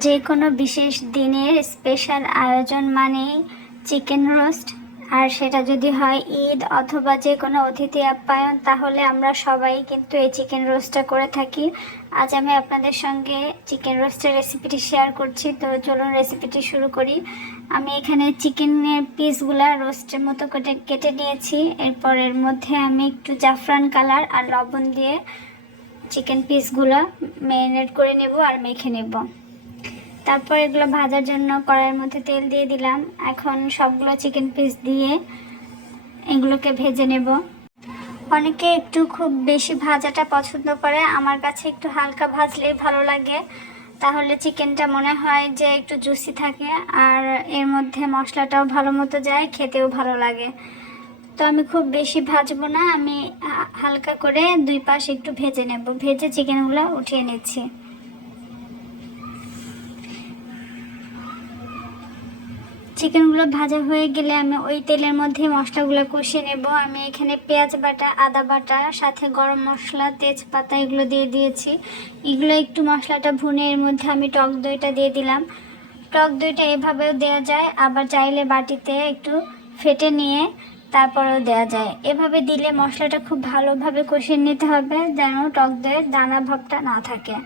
যে কোনো বিশেষ দিনের স্পেশাল আয়োজন মানেই চিকেন রোস্ট। আর সেটা যদি হয় ঈদ অথবা যে কোনো অতিথি আপ্যায়ন, তাহলে আমরা সবাই কিন্তু এই চিকেন রোস্টটা করে থাকি। আজ আমি আপনাদের সঙ্গে চিকেন রোস্টের রেসিপিটি শেয়ার করছি। তো চলুন রেসিপিটি শুরু করি। আমি এখানে চিকেনের পিসগুলা রোস্টের মতো কেটে নিয়েছি। এরপর এর মধ্যে আমি একটু জাফরান কালার আর লবণ দিয়ে চিকেন পিসগুলো ম্যারিনেট করে নেব আর মেখে নেব। তারপর এগুলো ভাজার জন্য কড়াইয়ের মধ্যে তেল দিয়ে দিলাম। এখন সবগুলো চিকেন পিস দিয়ে এগুলোকে ভেজে নেব। অনেকে একটু খুব বেশি ভাজাটা পছন্দ করে, আমার কাছে একটু হালকা ভাজলেই ভালো লাগে। তাহলে চিকেনটা মনে হয় যে একটু জুসি থাকে আর এর মধ্যে মশলাটাও ভালো মতো যায়, খেতেও ভালো লাগে। তো আমি খুব বেশি ভাজবো না, আমি হালকা করে দুই পাশ একটু ভেজে নেব। ভেজে চিকেনগুলো উঠিয়ে নিচ্ছি। চিকেনগুলো ভাজা হয়ে গেলে আমি ওই তেলের মধ্যে মশলাগুলো কষিয়ে নেব। আমি এখানে পেঁয়াজ বাটা, আদা বাটা, সাথে গরম মশলা, তেজপাতা এগুলো দিয়ে দিয়েছি। এগুলো একটু মশলাটা ভুনে এর মধ্যে আমি টক দইটা দিয়ে দিলাম। টক দইটা এভাবেও দেওয়া যায়, আবার চাইলে বাটিতে একটু ফেটে নিয়ে তারপরেও দেওয়া যায়। এভাবে দিলে মশলাটা খুব ভালোভাবে কষিয়ে নিতে হবে যেন টক দইয়ের দানা ভাবটা না থাকে।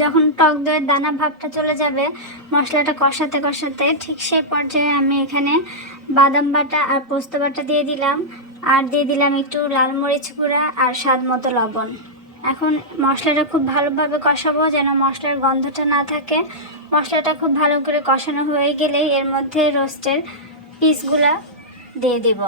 যখন টক দইয়ের দানা ভাবটা চলে যাবে মশলাটা কষাতে কষাতে, ঠিক সেই পর্যায়ে আমি এখানে বাদাম বাটা আর পোস্ত বাটা দিয়ে দিলাম। আর দিয়ে দিলাম একটু লাল মরিচ গুঁড়া আর স্বাদ মতো লবণ। এখন মশলাটা খুব ভালোভাবে কষাবো যেন মশলার গন্ধটা না থাকে। মশলাটা খুব ভালো করে কষানো হয়ে গেলেই এর মধ্যে রোস্টের পিসগুলা দিয়ে দেব।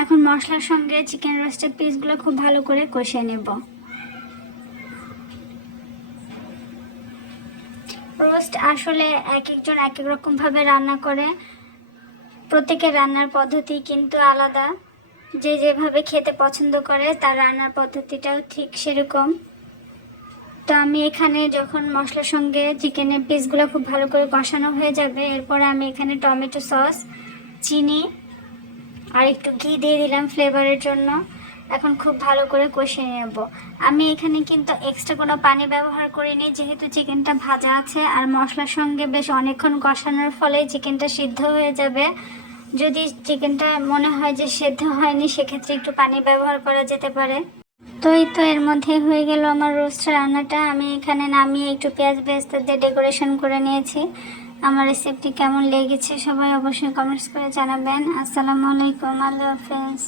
এখন মশলার সঙ্গে চিকেন রোস্টের পিসগুলো খুব ভালো করে কষিয়ে নেব। রোস্ট আসলে এক একজন এক এক রকমভাবে রান্না করে, প্রত্যেকের রান্নার পদ্ধতি কিন্তু আলাদা। যে যেভাবে খেতে পছন্দ করে তার রান্নার পদ্ধতিটাও ঠিক সেরকম। তো আমি এখানে যখন মশলার সঙ্গে চিকেনের পিসগুলো খুব ভালো করে কষানো হয়ে যাবে, এরপরে আমি এখানে টমেটো সস, চিনি আর একটু ঘি দিয়ে দিলাম ফ্লেভারের জন্য। এখন খুব ভালো করে কষিয়ে নেব। আমি এখানে কিন্তু এক্সট্রা কোনো পানি ব্যবহার করিনি, যেহেতু চিকেনটা ভাজা আছে আর মশলার সঙ্গে বেশ অনেকক্ষণ কষানোর ফলে চিকেনটা সিদ্ধ হয়ে যাবে। যদি চিকেনটা মনে হয় যে সেদ্ধ হয়নি, সেক্ষেত্রে একটু পানি ব্যবহার করা যেতে পারে। তো এই তো এর মধ্যে হয়ে গেল আমার রোস্ট রান্নাটা। আমি এখানে নামিয়ে একটু পেঁয়াজ বেরেস্তা দিয়ে ডেকোরেশন করে নিয়েছি। আমার রেসিপিটি কেমন লেগেছে সবাই অবশ্যই কমেন্টস করে জানাবেন। আসসালামু আলাইকুম, আল্লাহ হাফেজ।